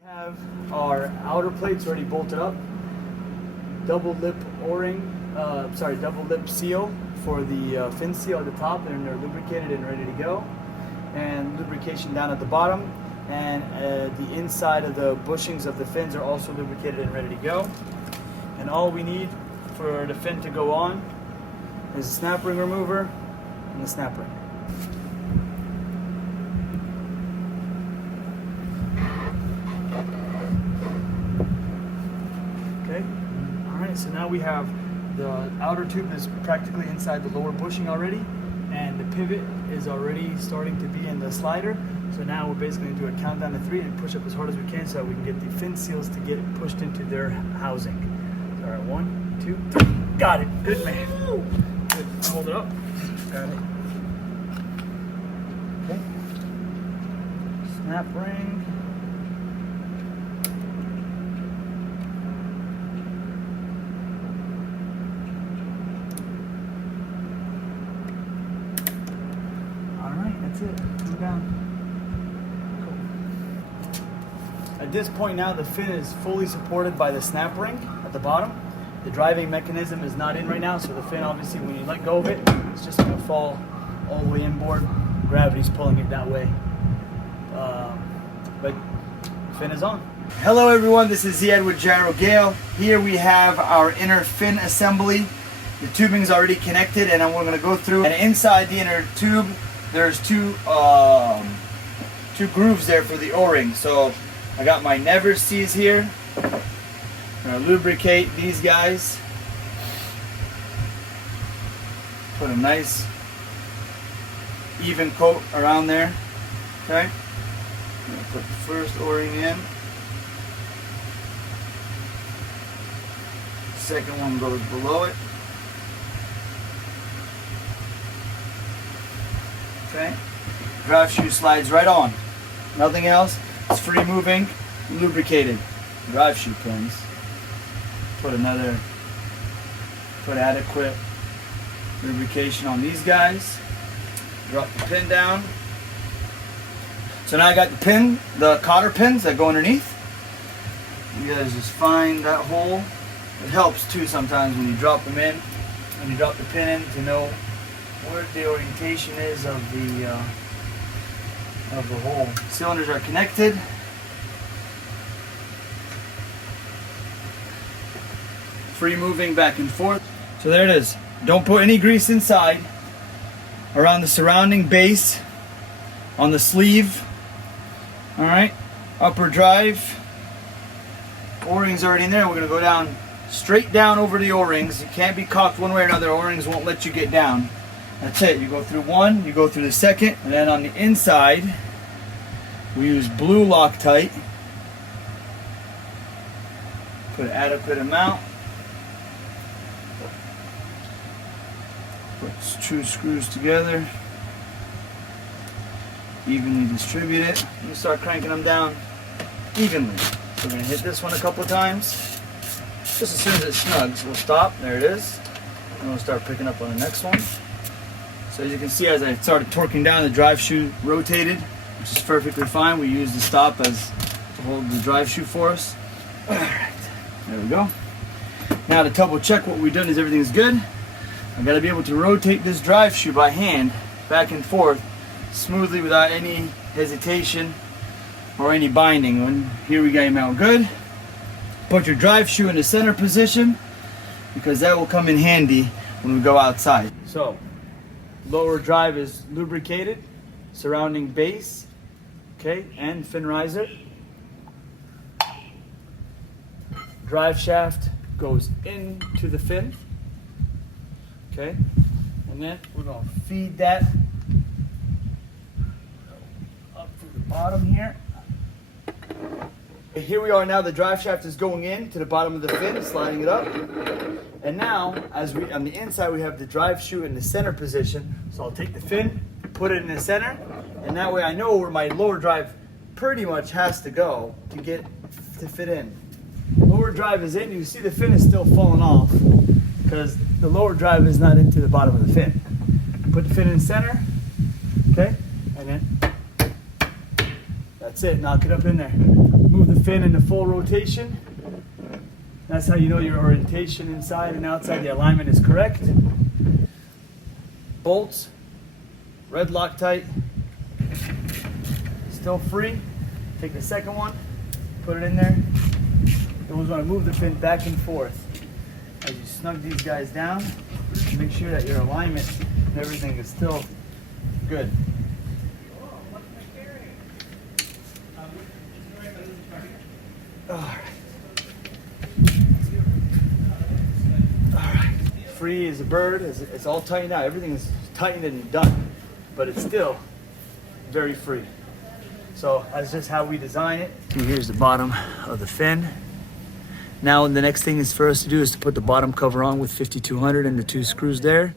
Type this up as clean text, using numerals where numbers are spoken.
We have our outer plates already bolted up. Double lip double lip seal for the fin seal at the top, and they're lubricated and ready to go. And lubrication down at the bottom, and the inside of the bushings of the fins are also lubricated and ready to go. And all we need for the fin to go on is a snap ring remover and the snap ring. Okay, all right, so now we have the outer tube is practically inside the lower bushing already, and the pivot is already starting to be in the slider. So now we're basically going to do a countdown to 3 and push up as hard as we can so that we can get the fin seals to get it pushed into their housing. All right, 1, 2, 3. Got it. Good man. Good. Hold it up. Got it. Okay. Snap ring. All right, that's it. Come down. At this point now, the fin is fully supported by the snap ring at the bottom. The driving mechanism is not in right now, so the fin, obviously, when you let go of it, it's just going to fall all the way inboard. Gravity's pulling it that way. But the fin is on. Hello everyone, this is Ziad with Gyro-Gale. Here we have our inner fin assembly. The tubing is already connected, and we're going to go through. And inside the inner tube, there's two grooves there for the O-ring. So I got my Never Sees here. I'm going to lubricate these guys. Put a nice even coat around there. Okay. I'm going to put the first O-ring in. Second one goes below it. Okay. Drive shoe slides right on. Nothing else. It's free moving, lubricated. Drive shoe pins. Put adequate lubrication on these guys. Drop the pin down. So now I got the cotter pins that go underneath. You guys just find that hole. It helps too sometimes when you drop them in, when you drop the pin in, to know where the orientation is of the hole. Cylinders are connected. Free moving back and forth. So there it is. Don't put any grease inside. Around the surrounding base, on the sleeve. All right. Upper drive. O-rings already in there. We're gonna go down, straight down over the O-rings. You can't be cocked one way or another. O-rings won't let you get down. That's it. You go through one, you go through the second, and then on the inside, we use blue Loctite. Put an adequate amount. Put two screws together. Evenly distribute it. You start cranking them down evenly. So we're going to hit this one a couple of times. Just as soon as it snugs, we'll stop. There it is. And we'll start picking up on the next one. So as you can see, as I started torquing down, the drive shoe rotated, which is perfectly fine. We use the stop as to hold the drive shoe for us. All right, there we go. Now to double check what we've done is everything's good. I've got to be able to rotate this drive shoe by hand, back and forth, smoothly without any hesitation or any binding. And here we got him out good. Put your drive shoe in the center position, because that will come in handy when we go outside. So, lower drive is lubricated, surrounding base, okay, and fin riser. Drive shaft goes into the fin, okay, and then we're going to feed that up to the bottom here. Here we are now. The drive shaft is going in to the bottom of the fin, sliding it up. And now, on the inside, we have the drive shoe in the center position. So I'll take the fin, put it in the center, and that way I know where my lower drive pretty much has to go to fit in. Lower drive is in. You see the fin is still falling off because the lower drive is not into the bottom of the fin. Put the fin in the center, okay, and then that's it. Knock it up in there. Move move the fin into full rotation. That's how you know your orientation inside and outside, the alignment is correct. Bolts, red Loctite, still free. Take the second one, put it in there. You always want to move the fin back and forth. As you snug these guys down, make sure that your alignment and everything is still good. Alright. Free as a bird, it's all tightened out. Everything is tightened and done, but it's still very free. So that's just how we design it. Here's the bottom of the fin. Now the next thing is for us to do is to put the bottom cover on with 5200 and the 2 screws there.